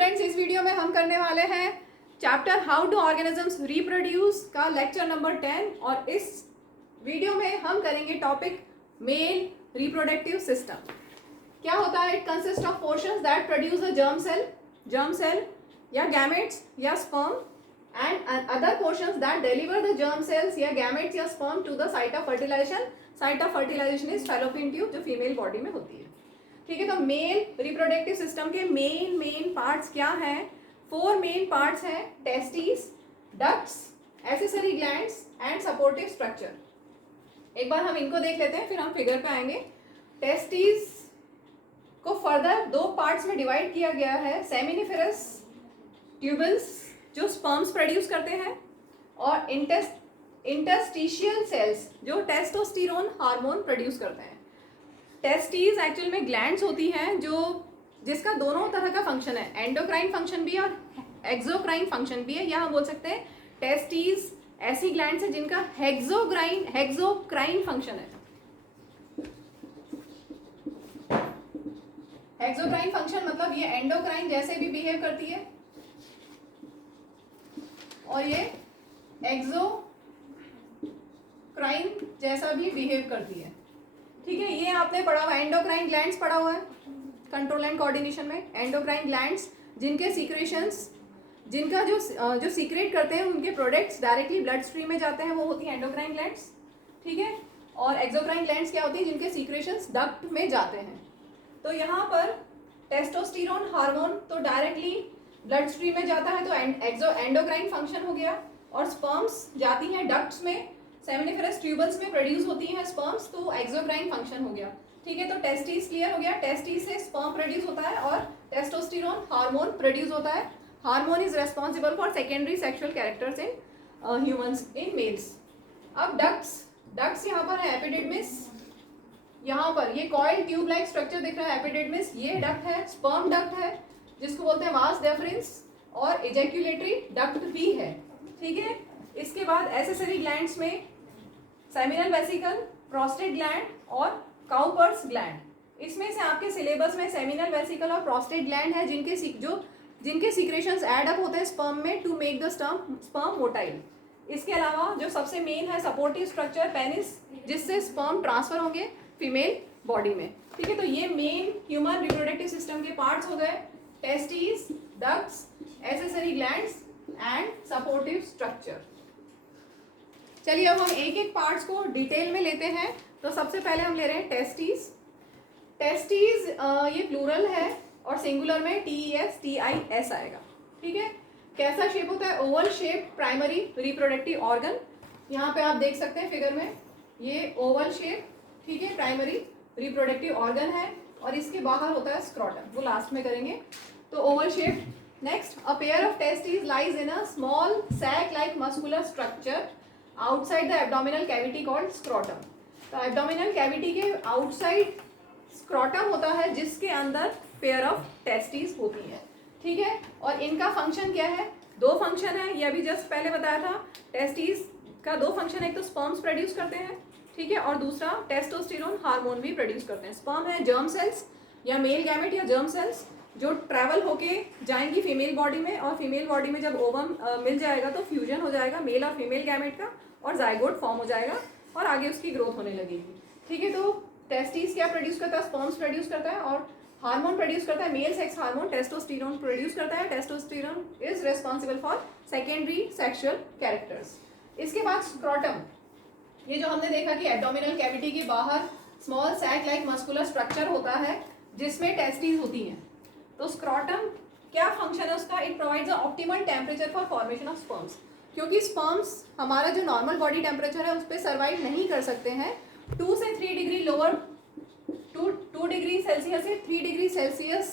Students, इस video में हम करने वाले हैं chapter how do organisms reproduce का लेक्चर नंबर 10 और इस वीडियो में हम करेंगे टॉपिक मेल रिप्रोडक्टिव सिस्टम। क्या होता है? It consist of portions that produce a germ cell या गैमेट्स या sperm and other portions that deliver the germ cells या गैमेट्स या sperm to the site of fertilization. Site of fertilization is fallopian tube जो female body में होती है। ठीक है, तो मेल रिप्रोडक्टिव सिस्टम के मेन पार्ट्स क्या हैं? 4 मेन पार्ट्स हैं: testis, ducts, accessory glands and supportive structure. एक बार हम इनको देख लेते हैं, फिर हम फिगर पे आएंगे। टेस्टिस को फर्दर 2 पार्ट्स में डिवाइड किया गया है: सेमिनिफेरस ट्यूबल्स जो स्पर्म्स प्रोड्यूस करते हैं और इंटरस्टिशियल सेल्स जो टेस्टोस्टेरोन हार्मोन प्रोड्यूस करते हैं। टेस्टिस एक्चुअल में ग्लैंड्स होती हैं जिसका दोनों तरह का फंक्शन है, एंडोक्राइन फंक्शन भी और एक्सोक्राइन फंक्शन भी है। या हम बोल सकते हैं टेस्टिस ऐसी ग्लैंड्स है जिनका हेक्सोक्राइन फंक्शन है। हेक्सोक्राइन फंक्शन मतलब ये एंडोक्राइन जैसे भी बिहेव करती है और ये एक्सोक्राइन जैसा भी बिहेव करती है। ठीक है, ये आपने पढ़ा हुआ, एंडोक्राइन ग्लैंड्स पढ़ा हुआ है कंट्रोल एंड कोऑर्डिनेशन में। एंडोक्राइन ग्लैंड्स जिनके सीक्रेशंस जिनका जो सीक्रेट करते हैं उनके प्रोडक्ट्स डायरेक्टली ब्लड स्ट्रीम में जाते हैं, वो होती है एंडोक्राइन ग्लैंड्स। ठीक है, और एक्सोक्राइन ग्लैंड्स क्या होती है? जिनके सीक्रेशंस डक्ट में जाते हैं। तो यहाँ पर टेस्टोस्टेरोन हार्मोन तो डायरेक्टली ब्लड स्ट्रीम में जाता है, तो एंडोक्राइन फंक्शन हो गया। और स्पर्म्स जाती हैं डक्ट्स में, सेमिनिफेरस ट्यूबल्स में प्रोड्यूस होती हैं स्पर्म्स, तो एक्सोक्राइन फंक्शन हो गया। ठीक है, तो टेस्टिस क्लियर हो गया। टेस्टिस से स्पर्म प्रोड्यूस होता है और टेस्टोस्टेरोन हार्मोन प्रोड्यूस होता है। Hormone is responsible for secondary sexual characters in humans in males. अब डक्ट्स यहाँ पर है एपिडिडमिस, यहाँ पर ये कॉइल ट्यूब लाइक स्ट्रक्चर दिख रहा है एपिडिडमिस, ये डक्ट है। स्पर्म डक्ट है जिसको बोलते हैं वास डेफरेंस, और इजैक्यूलेटरी डक्ट भी है। ठीक है, इसके बाद एक्सेसरी ग्लैंड्स में सेमिनल वेसिकल, प्रोस्टेट ग्लैंड और काउपर्स ग्लैंड। इसमें से आपके सिलेबस में सेमिनल वेसिकल और प्रोस्टेट ग्लैंड है जिनके सीक्रेशंस ऐड अप होते हैं स्पर्म में to make the sperm motile. इसके अलावा जो सबसे मेन है सपोर्टिव स्ट्रक्चर पेनिस, जिससे स्पर्म ट्रांसफर होंगे फीमेल बॉडी में। ठीक है, तो ये मेन ह्यूमन रिप्रोडक्टिव सिस्टम के पार्ट्स हो गए: testis, ducts, accessory glands and supportive structure. चलिए अब हम एक एक पार्ट्स को डिटेल में लेते हैं। तो सबसे पहले हम ले रहे हैं टेस्टिस। टेस्टिस ये प्लूरल है और सिंगुलर में TESTIS आएगा। ठीक है, कैसा शेप होता है? Oval shape primary reproductive organ. यहाँ पे आप देख सकते हैं फिगर में, ये ओवल शेप, ठीक है, प्राइमरी रिप्रोडक्टिव ऑर्गन है। और इसके बाहर होता है स्क्रोटम, वो लास्ट में करेंगे। तो oval shape. Next, a pair of testis lies in a small sac like muscular structure outside the abdominal cavity called scrotum. तो एब्डोमिनल कैविटी के आउटसाइड स्क्रोटम होता है जिसके अंदर पेयर ऑफ टेस्टिस होती है। ठीक है, और इनका फंक्शन क्या है? 2 फंक्शन है, ये अभी जस्ट पहले बताया था। टेस्टिस का 2 फंक्शन, एक तो स्पर्म्स प्रोड्यूस करते हैं, ठीक है, और दूसरा टेस्टोस्टेरोन हार्मोन भी प्रोड्यूस करते हैं। स्पर्म है जर्म सेल्स या मेल गैमेट या जर्म सेल्स जो ट्रैवल होके जाएंगी फीमेल बॉडी में, और फीमेल बॉडी में जब ओवम मिल जाएगा तो फ्यूजन हो जाएगा मेल और फीमेल गैमेट का, और जाइगोट फॉर्म हो जाएगा और आगे उसकी ग्रोथ होने लगेगी। ठीक है, तो टेस्टिस क्या प्रोड्यूस करता है? स्पर्म्स प्रोड्यूस करता है और हार्मोन प्रोड्यूस करता है, male sex hormone testosterone produce करता है। Testosterone is responsible for secondary sexual characters. इसके बाद स्क्रोटम, ये जो हमने देखा कि एब्डोमिनल कैविटी के बाहर small sac like muscular structure होता है जिसमें टेस्टिस होती हैं। तो स्क्रोटम क्या फंक्शन है उसका? It provides a optimal temperature for formation of sperms. क्योंकि स्पर्म्स हमारा जो नॉर्मल बॉडी टेम्परेचर है उस पर सर्वाइव नहीं कर सकते हैं। 2 से 3 डिग्री लोअर, 2 डिग्री सेल्सियस से 3 डिग्री सेल्सियस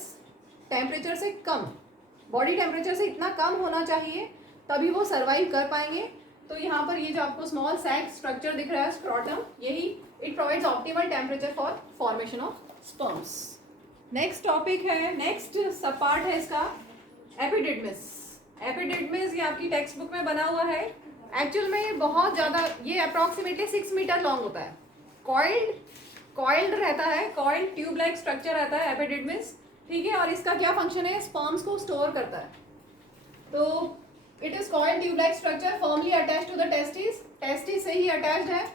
टेम्परेचर से कम, बॉडी टेम्परेचर से इतना कम होना चाहिए तभी वो सर्वाइव कर पाएंगे। तो यहाँ पर ये जो आपको स्मॉल सैक स्ट्रक्चर दिख रहा है स्क्रोटम, यही it provides optimal temperature for formation of sperms. Next topic है, नेक्स्ट सब पार्ट है इसका एपिडिडमिस। एपिडिडमिस ये आपकी टेक्स्ट बुक में बना हुआ है। एक्चुअल में बहुत ज़्यादा, ये अप्रॉक्सीमेटली 6 मीटर लॉन्ग होता है। कॉइल्ड रहता है, कॉइल्ड ट्यूब लाइक स्ट्रक्चर रहता है एपिडिडमिस। ठीक है, और इसका क्या फंक्शन है, स्पर्म्स को स्टोर करता है। तो it is called tube like structure, firmly attach to the testis, testis से ही अटैच्ड है।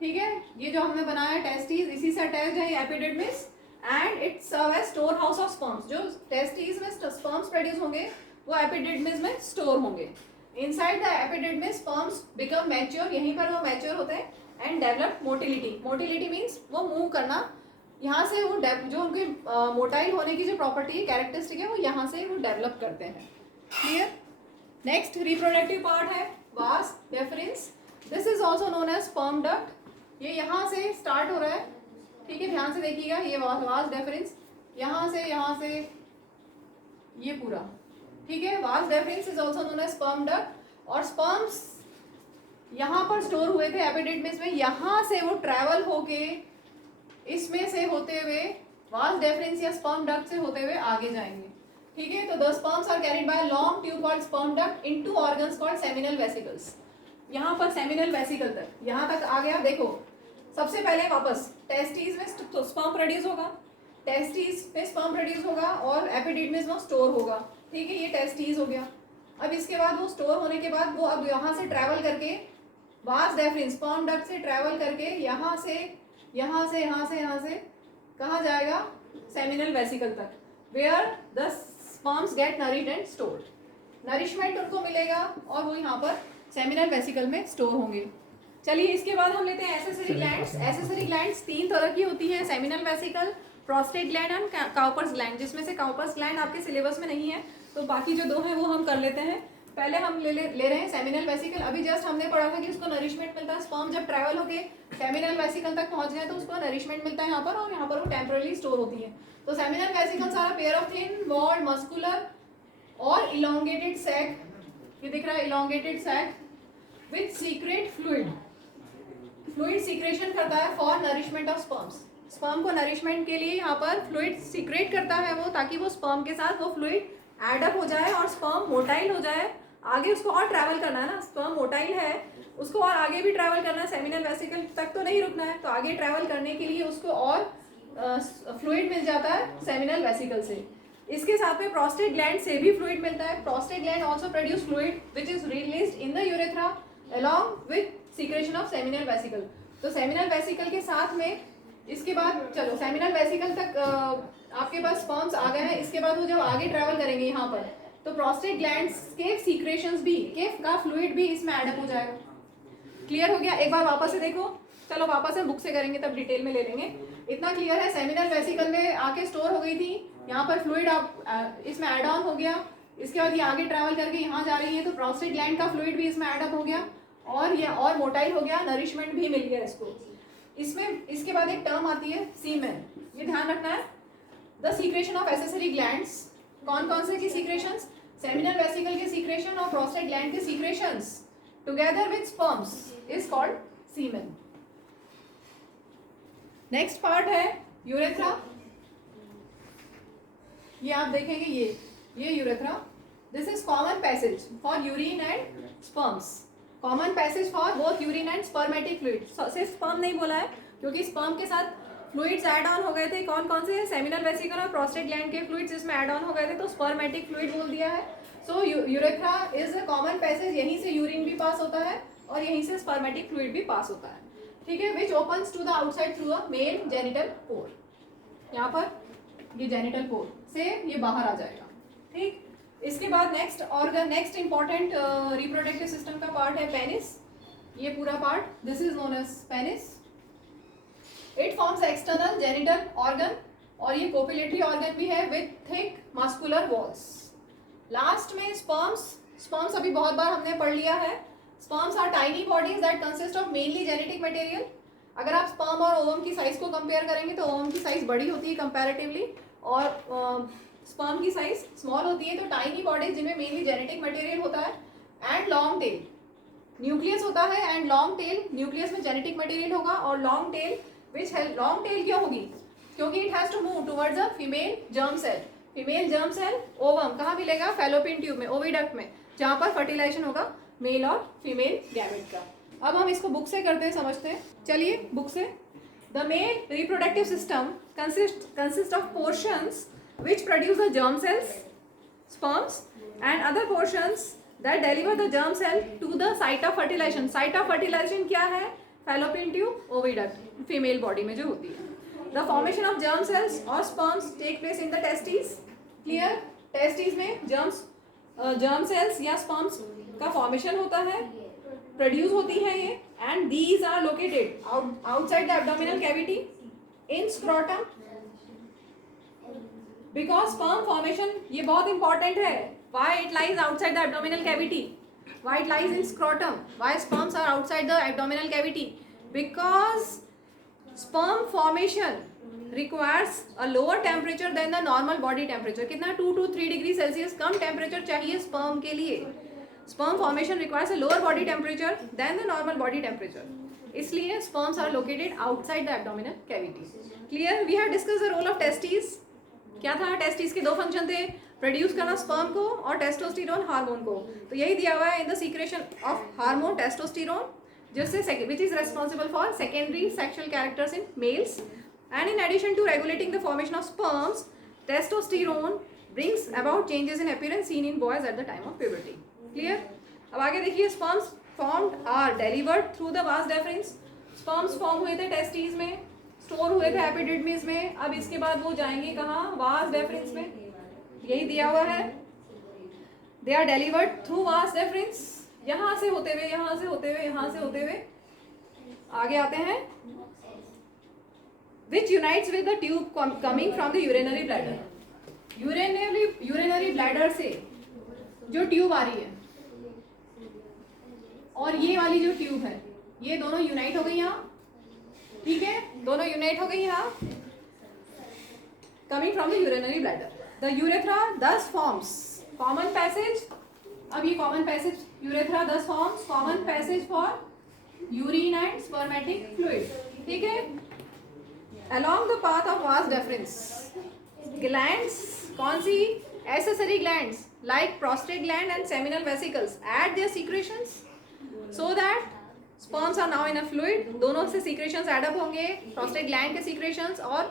ठीक है, ये जो हमने बनाया है टेस्टिस, इसी से अटैच्ड है ये epididymis, and it serve as store house of sperms. जो टेस्टिस में स्पर्म्स प्रोड्यूस होंगे वो एपिडिडमिस में स्टोर होंगे। Inside the epididymis sperms become mature, यहीं पर वो मैच्योर होते हैं, and develop motility. Motility means वो मूव करना, यहाँ से वो जो उनके मोटाइल होने की जो प्रॉपर्टी कैरेक्टरिस्टिक है वो यहाँ से वो डेवलप करते हैं। क्लियर। नेक्स्ट रिप्रोडक्टिव पार्ट है vas deferens, this is also known as sperm duct. ये यहाँ से स्टार्ट हो रहा है, ठीक है, ध्यान से देखिएगा, ये वास डेफरेंस यहाँ से ये पूरा, ठीक है। Vas deferens is also known as sperm duct, और स्पर्म्स यहाँ पर स्टोर हुए थे एपिडिडमिस में, यहाँ से वो ट्रैवल होके इसमें से होते हुए वास डेफरेंस या स्पर्म डक्ट से होते हुए आगे जाएंगे। ठीक है, तो the sperms are carried by long tube called sperm duct into organs called seminal vesicles. यहाँ पर सेमिनल वेसिकल तक, यहाँ तक आ गया। देखो सबसे पहले वापस टेस्टिस में तो स्पर्म प्रोड्यूस होगा, टेस्टिस पे स्पर्म प्रोड्यूस होगा और एपिडिडमिस में स्टोर होगा। ठीक है, ये टेस्टिस हो गया। अब इसके बाद वो स्टोर होने के बाद वो अब यहाँ से ट्रैवल करके वास डेफरेंस स्पर्म डक्ट से ट्रैवल करके यहाँ से कहाँ जाएगा, सेमिनल वेसिकल तक, where the sperms get nourished and stored. Nourishment उनको मिलेगा और वो यहाँ पर सेमिनल वेसिकल में स्टोर होंगे। चलिए इसके बाद हम लेते हैं एसेसरी ग्लैंड्स। एसेसरी ग्लैंड्स 3 तरह की होती है, seminal vesicle, prostate gland and Cowper's gland, जिसमें से काउपर्स ग्लैंड आपके सिलेबस में नहीं है, तो बाकी जो 2 हैं वो हम कर लेते हैं। पहले हम ले रहे हैं सेमिनल वेसिकल। अभी जस्ट हमने पढ़ा था कि उसको नरिशमेंट मिलता है, स्पर्म जब ट्रैवल होके सेमिनल वेसिकल तक पहुंच गए तो उसको नरिशमेंट मिलता है यहाँ पर, और यहाँ पर वो टेम्पररी स्टोर होती है। तो seminal vesicles are a pair of thin walled muscular और इलोंगेटेड सैक, ये दिख रहा है elongated sac with secret fluid, fluid secretion करता है for nourishment of sperms. Sperm को नरिशमेंट के लिए यहाँ पर फ्लूइड सीक्रेट करता है वो, ताकि वो स्पर्म के साथ वो फ्लूइड एडअप हो जाए और स्पर्म मोटाइल हो जाए। आगे उसको और ट्रैवल करना है ना, स्पर्म मोटाइल है, उसको और आगे भी ट्रैवल करना है, सेमिनल वेसिकल तक तो नहीं रुकना है, तो आगे ट्रैवल करने के लिए उसको और फ्लूइड मिल जाता है सेमिनल वेसिकल से। इसके साथ में प्रोस्टेट ग्लैंड से भी फ्लूइड मिलता है। Prostate gland also produce fluid which is released in the urethra along with secretion of seminal vesicle. तो सेमिनल वेसिकल के साथ में इसके बाद चलो सेमिनल वेसिकल तक आपके पास स्पर्म्स आ गए हैं। इसके बाद वो जब आगे ट्रैवल करेंगे यहाँ पर, तो प्रोस्टेट ग्लैंड्स के सीक्रेशंस भी का फ्लूइड भी इसमें एडअप हो जाएगा। क्लियर हो गया। एक बार वापस से देखो, चलो वापस हम बुक से करेंगे तब डिटेल में ले लेंगे। इतना क्लियर है, सेमिनल वेसिकल में आके स्टोर हो गई थी, यहाँ पर फ्लूइड आप इसमें एड ऑन हो गया, इसके बाद ये आगे ट्रैवल करके यहाँ जा रही है, तो प्रोस्टेट ग्लैंड का फ्लूइड भी इसमें एडअप हो गया और ये और मोटाइल हो गया, नरिशमेंट भी मिल गया इसको। इसमें इसके बाद एक टर्म आती है सीमेन, ये ध्यान रखना है। The secretion of accessory glands, कौन कौन से की सीक्रेशंस, सेमिनल वेसिकल के सीक्रेशन और प्रोस्टेट ग्लैंड के secretions together with sperms is called semen. Next part है यूरेथ्रा। ये आप देखेंगे, ये urethra, this is common passage for urine and sperms, common passage for both urine and spermatic fluid. सिर्फ sperm नहीं बोला है क्योंकि स्पर्म के साथ फ्लूइड्स ऐड ऑन हो गए थे। कौन कौन से, सेमिनल वेसिकल और प्रोस्टेट ग्लैंड के फ्लूइड्स इसमें ऐड ऑन हो गए थे, तो स्पर्मेटिक फ्लूइड बोल दिया है। So urethra is a common passage, यहीं से यूरिन भी पास होता है और यहीं से स्पर्मेटिक फ्लूइड भी पास होता है, ठीक है, which opens to the outside through a male genital pore. यहाँ पर ये जेनिटल पोर से ये बाहर आ जाएगा, ठीक। इसके बाद next organ, next important reproductive system का पार्ट है पेनिस। ये पूरा part, this is known as penis. It forms external genital organ और ये कोपुलेटरी ऑर्गन भी है with thick muscular walls. Last में स्पर्म्स अभी बहुत बार हमने पढ़ लिया है। Sperms are tiny bodies that consist of mainly genetic material. अगर आप स्पर्म और ओवम की साइज को कंपेयर करेंगे तो ओवम की साइज बड़ी होती है कंपैरेटिवली और स्पर्म की साइज स्मॉल होती है। तो टाइनी बॉडीज जिनमें मेनली जेनेटिक मटेरियल होता है एंड लॉन्ग टेल, न्यूक्लियस होता है एंड लॉन्ग टेल, न्यूक्लियस में जेनेटिक मटेरियल होगा और long tail which help, long tail क्यों होगी, क्योंकि it has to move towards a female germ cell. Female germ cell ovum कहाँ मिलेगा, फैलोपियन ट्यूब में, ओविडक्ट में, जहाँ पर फर्टिलाइजेशन होगा मेल और फीमेल गैमेट का। अब हम इसको बुक से करते हैं, समझते हैं, चलिए बुक से। The mail reproductive system consist of portions which produce the germ cells, sperms, and other portions that deliver the germ cell to the site of fertilization. Site of fertilization क्या है? fallopian tube, oviduct, female body में जो होती है. The formation of germ cells or sperms take place in the testes. Clear? testes में germ cells या sperms का formation होता है, produce होती है ये, and these are located outside the abdominal cavity in scrotum. Because sperm formation ये बहुत important है. Why it lies outside the abdominal cavity? Why it lies in scrotum? Why sperms are outside the abdominal cavity? Because sperm formation requires a lower temperature than the normal body temperature. कितना 2 to 3 degree Celsius come temperature चाहिए sperm के लिए. Sperm formation requires a lower body temperature than the normal body temperature. इसलिए sperms are located outside the abdominal cavity. Clear? We have discussed the role of testes. क्या था? Testis के दो function थे, produce करना sperm को और testosterone hormone को. तो यही दिया हुआ है in the secretion of hormone testosterone, जिससे which is responsible for secondary sexual characters in males. And in addition to regulating the formation of sperms, testosterone brings about changes in appearance seen in boys at the time of puberty. Clear? अब आगे देखिए, sperms formed are delivered through the vas deferens. Sperms form हुए थे testis में, store हुए थे epididymis में. अब इसके बाद वो जाएंगे कहाँ? वास डेफरेंस में. यही दिया हुआ है, they are delivered through vas deferens. यहाँ से होते हुए, यहाँ से होते हुए, यहाँ से होते हुए आगे आते हैं, which unites with the tube coming from the urinary bladder. Urinary bladder से जो ट्यूब आ रही है और ये वाली जो ट्यूब है, ये दोनों यूनाइट हो गई यहाँ. ठीक है, दोनों यूनाइट हो गई यहाँ, coming from the urinary bladder. The urethra दस फॉर्म्स कॉमन पैसेज. अब ये कॉमन पैसेज यूरेथ्रा दस forms common passage for urine and spermatic fluid. ठीक है, along the path of vas deferens, glands, कौन सी? accessory glands like prostate gland and seminal vesicles add their secretions so that sperms are now in a fluid. दोनों से secretions add up होंगे, prostate gland के secretions और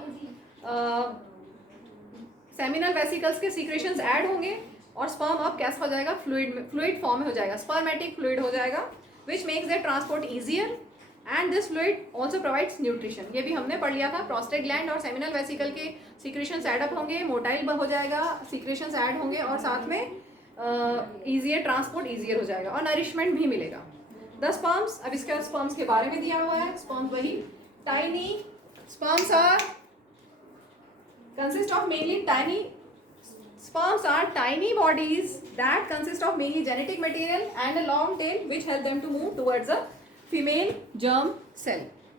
seminal vesicles के secretions add होंगे और sperm अब कैसा हो जाएगा? fluid form में हो जाएगा, spermatic fluid हो जाएगा, which makes their transport easier. And this fluid also provides nutrition. ये भी हमने पढ़ लिया था. prostate gland और seminal vesicle के secretions add up होंगे, motile हो जाएगा, secretions add होंगे और साथ में easier transport easier हो जाएगा और nourishment भी मिलेगा. The sperms, अब इसके sperms के बारे में दिया हुआ है. sperms वही tiny sperms are consist of mainly tiny sperms are tiny bodies that consist of mainly genetic material and a long tail which help them to move towards a female germ cell.